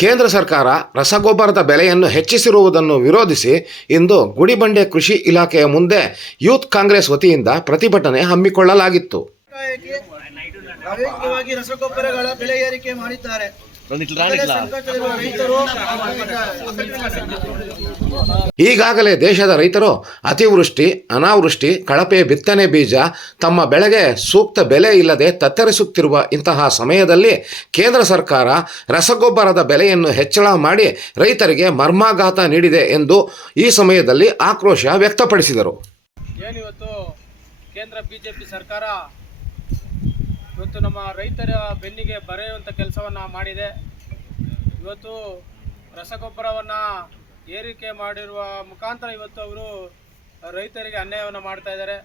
ಕೇಂದ್ರ ಸರ್ಕಾರ ರಸಗೊಬ್ಬರದ ಬೆಲೆಯನ್ನು ಹೆಚ್ಚಿಸಿರುವುದನ್ನು ವಿರೋಧಿಸಿ ಇಂದು ಗುಡಿಬಂಡೆ ಕೃಷಿ ಇಲಾಖೆಯ ಮುಂದೆ ಯೂತ್ ಕಾಂಗ್ರೆಸ್ ವತಿಯಿಂದ ಪ್ರತಿಭಟನೆ ಹಮ್ಮಿಕೊಳ್ಳಲಾಗಿತ್ತು. ರಸಗೊಬ್ಬರಗಳ ಬೆಲೆ ಏರಿಕೆ ಮಾಡಿದ್ದಾರೆ. ಈಗಾಗಲೇ ದೇಶದ ರೈತರು ಅತಿವೃಷ್ಟಿ ಅನಾವೃಷ್ಟಿ ಕಳಪೆ ಬಿತ್ತನೆ ಬೀಜ ತಮ್ಮ ಬೆಳೆಗೆ ಸೂಕ್ತ ಬೆಲೆ ಇಲ್ಲದೆ ತತ್ತರಿಸುತ್ತಿರುವ ಇಂತಹ ಸಮಯದಲ್ಲಿ ಕೇಂದ್ರ ಸರ್ಕಾರ ರಸಗೊಬ್ಬರದ ಬೆಲೆಯನ್ನು ಹೆಚ್ಚಳ ಮಾಡಿ ರೈತರಿಗೆ ಮರ್ಮಾಘಾತ ನೀಡಿದೆ ಎಂದು ಈ ಸಮಯದಲ್ಲಿ ಆಕ್ರೋಶ ವ್ಯಕ್ತಪಡಿಸಿದರು. ಏನಿವತ್ತು ಕೇಂದ್ರ ಬಿಜೆಪಿ ಸರ್ಕಾರ ಇವತ್ತು ನಮ್ಮ ರೈತರ ಬೆನ್ನಿಗೆ ಬರೆಯುವಂಥ ಕೆಲಸವನ್ನು ಮಾಡಿದೆ. ಇವತ್ತು ರಸಗೊಬ್ಬರವನ್ನು ಏರಿಕೆ ಮಾಡಿರುವ ಮುಖಾಂತರ ಇವತ್ತು ಅವರು ರೈತರಿಗೆ ಅನ್ಯಾಯವನ್ನು ಮಾಡ್ತಾ ಇದ್ದಾರೆ.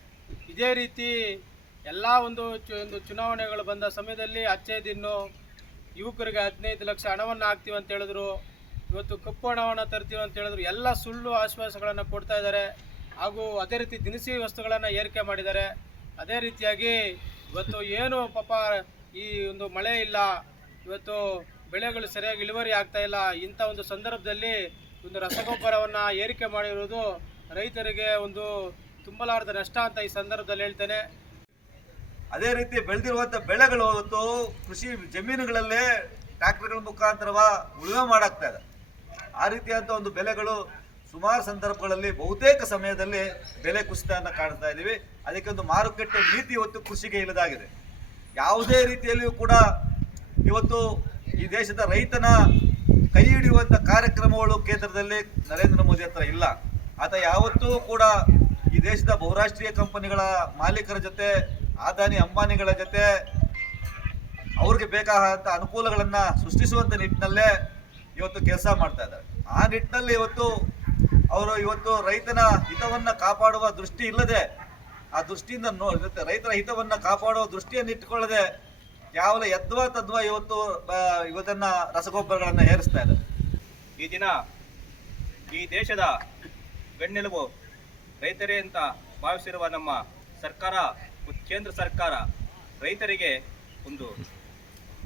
ಇದೇ ರೀತಿ ಎಲ್ಲ ಒಂದು ಒಂದು ಚುನಾವಣೆಗಳು ಬಂದ ಸಮಯದಲ್ಲಿ ಅಚ್ಚೇ ದಿನ್ನು ಯುವಕರಿಗೆ ಹದಿನೈದು ಲಕ್ಷ ಹಣವನ್ನು ಹಾಕ್ತೀವಿ ಅಂತ ಹೇಳಿದ್ರು. ಇವತ್ತು ಕಪ್ಪು ಹಣವನ್ನು ತರ್ತೀವಿ ಅಂತ ಹೇಳಿದ್ರು. ಎಲ್ಲ ಸುಳ್ಳು ಆಶ್ವಾಸಗಳನ್ನು ಕೊಡ್ತಾ ಇದ್ದಾರೆ. ಹಾಗೂ ಅದೇ ರೀತಿ ದಿನಸಿ ವಸ್ತುಗಳನ್ನು ಏರಿಕೆ ಮಾಡಿದ್ದಾರೆ. ಅದೇ ರೀತಿಯಾಗಿ ಇವತ್ತು ಏನು ಪಾಪ ಈ ಒಂದು ಮಳೆ ಇಲ್ಲ, ಇವತ್ತು ಬೆಳೆಗಳು ಸರಿಯಾಗಿ ಇಳುವರಿ ಆಗ್ತಾ ಇಲ್ಲ, ಇಂಥ ಒಂದು ಸಂದರ್ಭದಲ್ಲಿ ಒಂದು ರಸಗೊಬ್ಬರವನ್ನು ಏರಿಕೆ ಮಾಡಿರುವುದು ರೈತರಿಗೆ ಒಂದು ತುಂಬಲಾರದ ನಷ್ಟ ಅಂತ ಈ ಸಂದರ್ಭದಲ್ಲಿ ಹೇಳ್ತೇನೆ. ಅದೇ ರೀತಿ ಬೆಳೆದಿರುವಂಥ ಬೆಳೆಗಳು ಇವತ್ತು ಕೃಷಿ ಜಮೀನುಗಳಲ್ಲೇ ಟ್ರ್ಯಾಕ್ಟರ್ಗಳ ಮುಖಾಂತರವ ಉಳುಮೆ ಮಾಡಾಗ್ತಾ ಇದೆ. ಆ ರೀತಿಯಾದಂಥ ಒಂದು ಬೆಲೆಗಳು ಸುಮಾರು ಸಂದರ್ಭಗಳಲ್ಲಿ ಬಹುತೇಕ ಸಮಯದಲ್ಲಿ ಬೆಲೆ ಕುಸಿತವನ್ನು ಕಾಣ್ತಾ ಇದ್ದೀವಿ. ಅದಕ್ಕೆ ಒಂದು ಮಾರುಕಟ್ಟೆ ನೀತಿ ಇವತ್ತು ಕೃಷಿಗೆ ಇಲ್ಲದಾಗಿದೆ ಯಾವುದೇ ರೀತಿಯಲ್ಲಿಯೂ ಕೂಡ ಇವತ್ತು ಈ ದೇಶದ ರೈತನ ಕೈ ಹಿಡಿಯುವಂಥ ಕಾರ್ಯಕ್ರಮಗಳು ಕೇಂದ್ರದಲ್ಲಿ ನರೇಂದ್ರ ಮೋದಿ ಹತ್ರ ಇಲ್ಲ. ಆತ ಯಾವತ್ತೂ ಕೂಡ ಈ ದೇಶದ ಬಹುರಾಷ್ಟ್ರೀಯ ಕಂಪನಿಗಳ ಮಾಲೀಕರ ಜೊತೆ, ಆದಾನಿ ಅಂಬಾನಿಗಳ ಜೊತೆ ಅವ್ರಿಗೆ ಬೇಕಾದಂಥ ಅನುಕೂಲಗಳನ್ನು ಸೃಷ್ಟಿಸುವಂಥ ನಿಟ್ಟಿನಲ್ಲೇ ಇವತ್ತು ಕೆಲಸ ಮಾಡ್ತಾ ಇದ್ದಾರೆ. ಆ ನಿಟ್ಟಿನಲ್ಲಿ ಇವತ್ತು ಅವರು ಇವತ್ತು ರೈತನ ಹಿತವನ್ನ ಕಾಪಾಡುವ ದೃಷ್ಟಿ ಇಲ್ಲದೆ, ಆ ದೃಷ್ಟಿಯಿಂದ ನೋ ರೈತರ ಹಿತವನ್ನ ಕಾಪಾಡುವ ದೃಷ್ಟಿಯನ್ನು ಇಟ್ಟುಕೊಳ್ಳದೆ ಕೇವಲ ಯದ್ವಾ ತದ್ವಾ ಇವತ್ತು ಇವತ್ತನ್ನ ರಸಗೊಬ್ಬರಗಳನ್ನ ಏರಿಸ್ತಾ ಇದೆ ಈ ದಿನ ಈ ದೇಶದ ಬೆನ್ನೆಲುಬು ರೈತರೇ ಅಂತ ಭಾವಿಸಿರುವ ನಮ್ಮ ಸರ್ಕಾರ, ಕೇಂದ್ರ ಸರ್ಕಾರ ರೈತರಿಗೆ ಒಂದು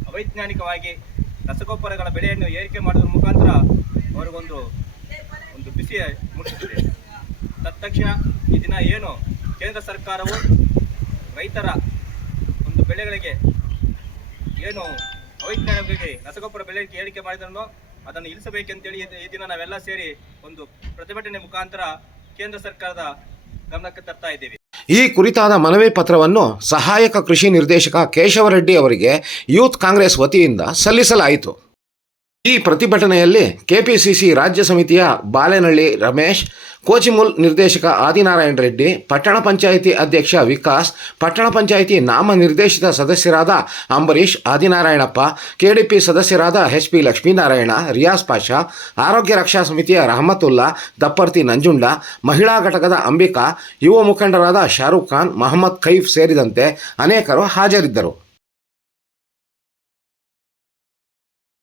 ಅವೈಜ್ಞಾನಿಕವಾಗಿ ರಸಗೊಬ್ಬರಗಳ ಬೆಳೆಯನ್ನು ಏರಿಕೆ ಮಾಡುವ ಮುಖಾಂತರ ಅವರಿಗೊಂದು ಒಂದು ಬಿಸಿ ಮುಟ್ಟುತ್ತಿದೆ ತತ್ಕ್ಷಣ ಈ ದಿನ ಏನು? ಕೇಂದ್ರ ಸರ್ಕಾರವು ರೈತರ ಒಂದು ಬೆಳೆಗಳಿಗೆ ಏನು ಅವೈಜ್ಞಾನಿಕವಾಗಿ ರಸಗೊಬ್ಬರ ಬೆಲೆ ಏರಿಕೆ ಮಾಡಿದ್ರು ಅದನ್ನು ಇಳಿಸಬೇಕೆಂತೇಳಿ ಈ- ಈ ದಿನ ನಾವೆಲ್ಲ ಸೇರಿ ಒಂದು ಪ್ರತಿಭಟನೆ ಮುಖಾಂತರ ಕೇಂದ್ರ ಸರ್ಕಾರದ ಗಮನಕ್ಕೆ ತರ್ತಾ ಇದ್ದೀವಿ. ಈ ಕುರಿತಾದ ಮನವಿ ಪತ್ರವನ್ನು ಸಹಾಯಕ ಕೃಷಿ ನಿರ್ದೇಶಕ ಕೇಶವರೆಡ್ಡಿ ಅವರಿಗೆ ಯೂತ್ ಕಾಂಗ್ರೆಸ್ ವತಿಯಿಂದ ಸಲ್ಲಿಸಲಾಯಿತು. ಈ ಪ್ರತಿಭಟನೆಯಲ್ಲಿ ಕೆಪಿಸಿಸಿ ರಾಜ್ಯ ಸಮಿತಿಯ ಬಾಲೆನಹಳ್ಳಿ ರಮೇಶ್, ಕೋಚಿಮುಲ್ ನಿರ್ದೇಶಕ ಆದಿನಾರಾಯಣ ರೆಡ್ಡಿ, ಪಟ್ಟಣ ಪಂಚಾಯಿತಿ ಅಧ್ಯಕ್ಷ ವಿಕಾಸ್, ಪಟ್ಟಣ ಪಂಚಾಯಿತಿ ನಾಮ ನಿರ್ದೇಶಿತ ಸದಸ್ಯರಾದ ಅಂಬರೀಷ್ ಆದಿನಾರಾಯಣಪ್ಪ, ಕೆಡಿಪಿ ಸದಸ್ಯರಾದ ಎಚ್ ಪಿ ಲಕ್ಷ್ಮೀನಾರಾಯಣ ರಿಯಾಸ್ ಪಾಷಾ, ಆರೋಗ್ಯ ರಕ್ಷಾ ಸಮಿತಿಯ ರಹಮತುಲ್ಲಾ, ದಪ್ಪರ್ತಿ ನಂಜುಂಡ, ಮಹಿಳಾ ಘಟಕದ ಅಂಬಿಕಾ, ಯುವ ಮುಖಂಡರಾದ ಶಾರುಖ್ ಖಾನ್, ಮಹಮ್ಮದ್ ಖೈಫ್ ಸೇರಿದಂತೆ ಅನೇಕರು ಹಾಜರಿದ್ದರು.